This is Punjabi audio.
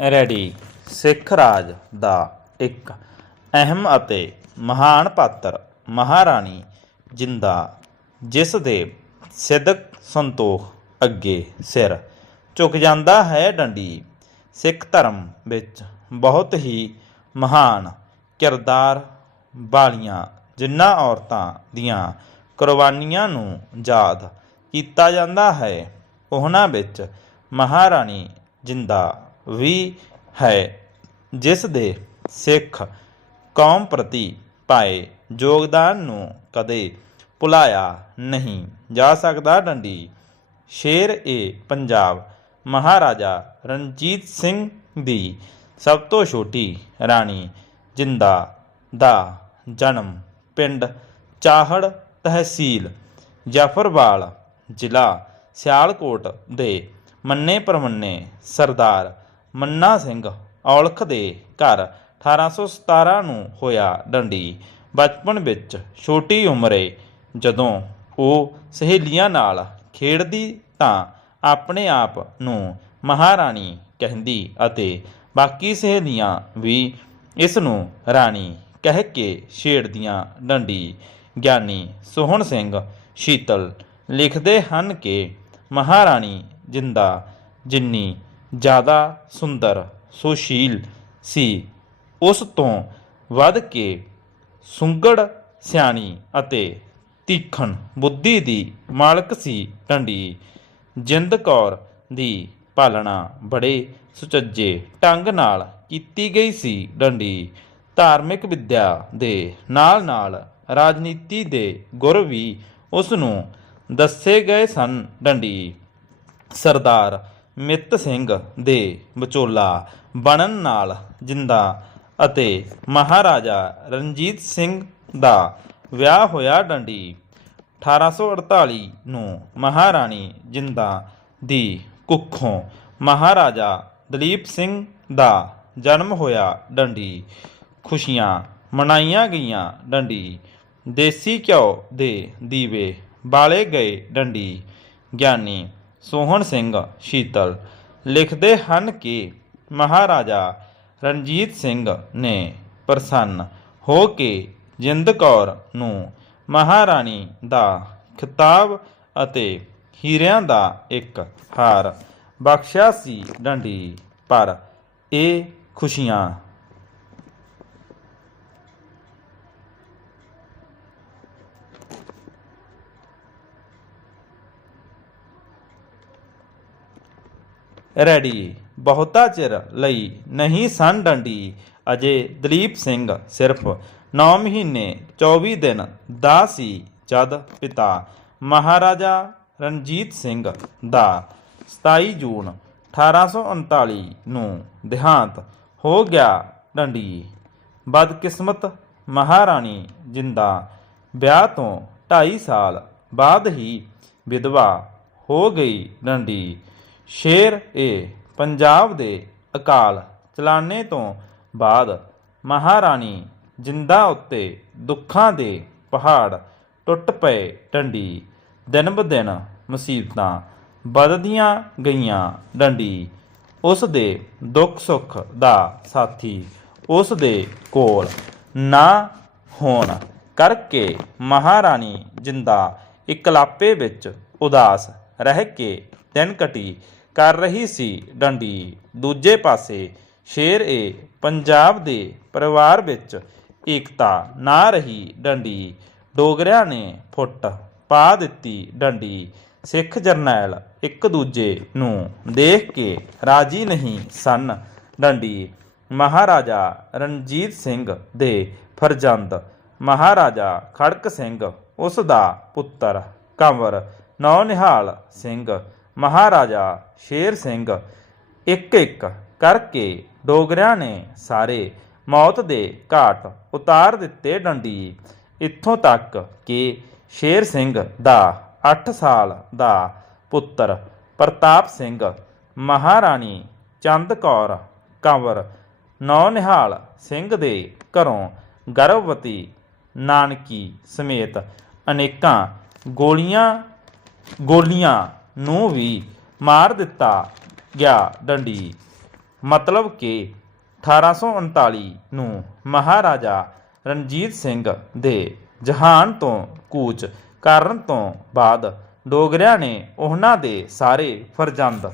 ਰੈਡੀ। ਸਿੱਖ ਰਾਜ ਦਾ ਇੱਕ ਅਹਿਮ ਅਤੇ ਮਹਾਨ ਪਾਤਰ, ਮਹਾਰਾਣੀ ਜਿੰਦਾ, ਜਿਸ ਦੇ ਸਿੱਧਕ ਸੰਤੋਖ ਅੱਗੇ ਸਿਰ ਝੁਕ ਜਾਂਦਾ ਹੈ ਡੰਡੀ। ਸਿੱਖ ਧਰਮ ਵਿੱਚ ਬਹੁਤ ਹੀ ਮਹਾਨ ਕਿਰਦਾਰ ਵਾਲੀਆਂ ਜਿਨ੍ਹਾਂ ਔਰਤਾਂ ਦੀਆਂ ਕੁਰਬਾਨੀਆਂ ਨੂੰ ਯਾਦ ਕੀਤਾ ਜਾਂਦਾ ਹੈ, ਉਹਨਾਂ ਵਿੱਚ ਮਹਾਰਾਣੀ ਜਿੰਦਾ ਵੀ ਹੈ, ਜਿਸ ਦੇ ਸਿੱਖ ਕੌਮ ਪ੍ਰਤੀ ਪਾਏ ਯੋਗਦਾਨ ਨੂੰ ਕਦੇ ਭੁਲਾਇਆ ਨਹੀਂ ਜਾ ਸਕਦਾ। ਡੰਡੀ, ਸ਼ੇਰ ਏ ਪੰਜਾਬ, ਮਹਾਰਾਜਾ ਰਣਜੀਤ ਸਿੰਘ ਦੀ ਸਭ ਤੋਂ ਛੋਟੀ ਰਾਣੀ ਜਿੰਦਾ ਦਾ ਜਨਮ ਪਿੰਡ ਚਾਹੜ ਤਹਿਸੀਲ ਜਾਫਰਵਾਲ ਜ਼ਿਲ੍ਹਾ ਸਿਆਲਕੋਟ ਦੇ ਮੰਨੇ ਪਰਮੰਨੇ ਸਰਦਾਰ ਮੰਨਾ ਸਿੰਘ, ਔਲਖ ਦੇ ਘਰ। 1817 ਨੂੰ ਹੋਇਆ ਡੰਡੀ। ਬਚਪਨ ਵਿੱਚ ਛੋਟੀ ਉਮਰੇ ਜਦੋਂ ਉਹ ਸਹੇਲੀਆਂ ਨਾਲ ਖੇਡਦੀ ਤਾਂ ਆਪਣੇ ਆਪ ਨੂੰ ਮਹਾਰਾਣੀ ਕਹਿੰਦੀ ਅਤੇ ਬਾਕੀ ਸਹੇਲੀਆਂ ਵੀ ਇਸ ਨੂੰ ਰਾਣੀ ਕਹਿ ਕੇ ਛੇੜਦੀਆਂ। ਡੰਡੀ ਗਿਆਨੀ ਸੋਹਣ ਸਿੰਘ ਸ਼ੀਤਲ ਲਿਖਦੇ ਹਨ ਕਿ ਮਹਾਰਾਣੀ ਜਿੰਦਾ ਜਿੰਨੀ ਜ਼ਿਆਦਾ ਸੁੰਦਰ, ਸੁਸ਼ੀਲ ਸੀ। ਉਸ ਤੋਂ ਵੱਧ ਕੇ ਸੁੰਗੜ, ਸਿਆਣੀ ਅਤੇ ਤੀਖਣ ਬੁੱਧੀ ਦੀ ਮਾਲਕ ਸੀ ਢੰਡੀ ਜਿੰਦ ਕੌਰ ਦੀ ਪਾਲਣਾ ਬੜੇ ਸੁਚੱਜੇ ਢੰਗ ਨਾਲ ਕੀਤੀ ਗਈ ਸੀ ਡੰਡੀ ਧਾਰਮਿਕ ਵਿੱਦਿਆ ਦੇ ਨਾਲ-ਨਾਲ ਰਾਜਨੀਤੀ ਦੇ ਗੁਰ ਵੀ ਉਸ ਨੂੰ ਦੱਸੇ ਗਏ ਸਨ ਡੰਡੀ ਸਰਦਾਰ ਮਿੱਤ ਸਿੰਘ ਦੇ ਵਿਚੋਲਾ ਬਣਨ ਨਾਲ ਜਿੰਦਾ ਅਤੇ ਮਹਾਰਾਜਾ ਰਣਜੀਤ ਸਿੰਘ ਦਾ ਵਿਆਹ ਹੋਇਆ ਡੰਡੀ। 1848 ਨੂੰ ਮਹਾਰਾਣੀ ਜਿੰਦਾ ਦੀ ਕੁੱਖੋਂ ਮਹਾਰਾਜਾ ਦਲੀਪ ਸਿੰਘ ਦਾ ਜਨਮ ਹੋਇਆ ਡੰਡੀ। ਖੁਸ਼ੀਆਂ ਮਨਾਈਆਂ ਗਈਆਂ ਡੰਡੀ। ਦੇਸੀ ਘਿਓ ਦੇ ਦੀਵੇ ਬਾਲੇ ਗਏ ਡੰਡੀ। ਗਿਆਨੀ ਸੋਹਣ ਸਿੰਘ ਸ਼ੀਤਲ ਲਿਖਦੇ ਹਨ ਕਿ ਮਹਾਰਾਜਾ ਰਣਜੀਤ ਸਿੰਘ ਨੇ ਪ੍ਰਸੰਨ ਹੋ ਕੇ ਜਿੰਦ ਕੌਰ ਨੂੰ ਮਹਾਰਾਣੀ ਦਾ ਖਿਤਾਬ ਅਤੇ ਹੀਰਿਆਂ ਦਾ ਇੱਕ ਹਾਰ ਬਖਸ਼ਿਆ ਸੀ ਡੰਡੀ ਪਰ ਇਹ ਖੁਸ਼ੀਆਂ ਰੈਡੀ। ਬਹੁਤਾ ਚਿਰ ਲਈ ਨਹੀਂ ਸਨ ਡੰਡੀ। ਅਜੇ ਦਲੀਪ ਸਿੰਘ ਸਿਰਫ 9 ਮਹੀਨੇ 24 ਦਿਨ ਦਾ ਸੀ ਜਦ ਪਿਤਾ ਮਹਾਰਾਜਾ ਰਣਜੀਤ ਸਿੰਘ ਦਾ। 27 ਜੂਨ 1839 ਨੂੰ ਦੇਹਾਂਤ ਹੋ ਗਿਆ ਡੰਡੀ। ਬਦਕਿਸਮਤ ਮਹਾਰਾਣੀ ਜਿੰਦਾ ਵਿਆਹ ਤੋਂ 2.5 ਸਾਲ ਬਾਅਦ ਹੀ ਵਿਧਵਾ ਹੋ ਗਈ ਡੰਡੀ। ਸ਼ੇਰ ਏ, ਪੰਜਾਬ ਦੇ ਅਕਾਲ ਚਲਾਣੇ ਤੋਂ ਬਾਅਦ ਮਹਾਰਾਣੀ ਜਿੰਦਾ ਉੱਤੇ ਦੁੱਖਾਂ ਦੇ ਪਹਾੜ ਟੁੱਟ ਪਏ ਡੰਡੀ। ਦਿਨ ਬ ਦਿਨ ਮੁਸੀਬਤਾਂ ਵੱਧਦੀਆਂ ਗਈਆਂ ਡੰਡੀ। ਉਸ ਦੇ ਦੁੱਖ ਸੁੱਖ ਦਾ ਸਾਥੀ ਉਸ ਦੇ ਕੋਲ ਨਾ ਹੋਣ ਕਰਕੇ ਮਹਾਰਾਣੀ ਜਿੰਦਾ ਇਕਲਾਪੇ ਵਿੱਚ ਉਦਾਸ ਰਹਿ ਕੇ ਦਿਨ ਕਟੀ ਕਰ ਰਹੀ ਸੀ ਡੰਡੀ। ਦੂਜੇ ਪਾਸੇ ਸ਼ੇਰ ਏ, ਪੰਜਾਬ ਦੇ ਪਰਿਵਾਰ ਵਿੱਚ ਏਕਤਾ ਨਾ ਰਹੀ ਡੰਡੀ। ਡੋਗਰਿਆਂ ਨੇ ਫੁੱਟ ਪਾ ਦਿੱਤੀ ਡੰਡੀ। ਸਿੱਖ ਜਰਨੈਲ ਇੱਕ ਦੂਜੇ ਨੂੰ ਦੇਖ ਕੇ ਰਾਜੀ ਨਹੀਂ ਸਨ ਡੰਡੀ। ਮਹਾਰਾਜਾ ਰਣਜੀਤ ਸਿੰਘ ਦੇ ਫਰਜ਼ੰਦ। ਮਹਾਰਾਜਾ ਖੜਕ ਸਿੰਘ ਉਸ ਦਾ ਪੁੱਤਰ ਕੰਵਰ ਨੌਨਿਹਾਲ ਸਿੰਘ ਮਹਾਰਾਜਾ ਸ਼ੇਰ ਸਿੰਘ ਇੱਕ ਇੱਕ ਕਰਕੇ ਡੋਗਰਿਆਂ ਨੇ ਸਾਰੇ ਮੌਤ ਦੇ ਘਾਟ ਉਤਾਰ ਦਿੱਤੇ ਡੰਡੀ। ਇੱਥੋਂ ਤੱਕ ਕਿ ਸ਼ੇਰ ਸਿੰਘ ਦਾ 8 ਸਾਲ ਦਾ ਪੁੱਤਰ ਪ੍ਰਤਾਪ ਸਿੰਘ, ਮਹਾਰਾਣੀ ਚੰਦ ਕੌਰ ਕੰਵਰ, ਨੌਨਿਹਾਲ ਸਿੰਘ ਦੇ ਘਰੋਂ ਗਰਭਵਤੀ ਨਾਨਕੀ ਸਮੇਤ ਅਨੇਕਾਂ ਗੋਲੀਆਂ ਗੋਲੀਆਂ ਨੂੰ ਵੀ ਮਾਰ ਦਿੱਤਾ ਗਿਆ ਡੰਡੀ। ਮਤਲਬ ਕਿ 1839 ਨੂੰ ਮਹਾਰਾਜਾ ਰਣਜੀਤ ਸਿੰਘ ਦੇ ਜਹਾਨ ਤੋਂ ਕੂਚ ਕਰਨ ਤੋਂ ਬਾਅਦ ਡੋਗਰਿਆਂ ਨੇ ਉਹਨਾਂ ਦੇ ਸਾਰੇ ਫਰਜ਼ੰਦ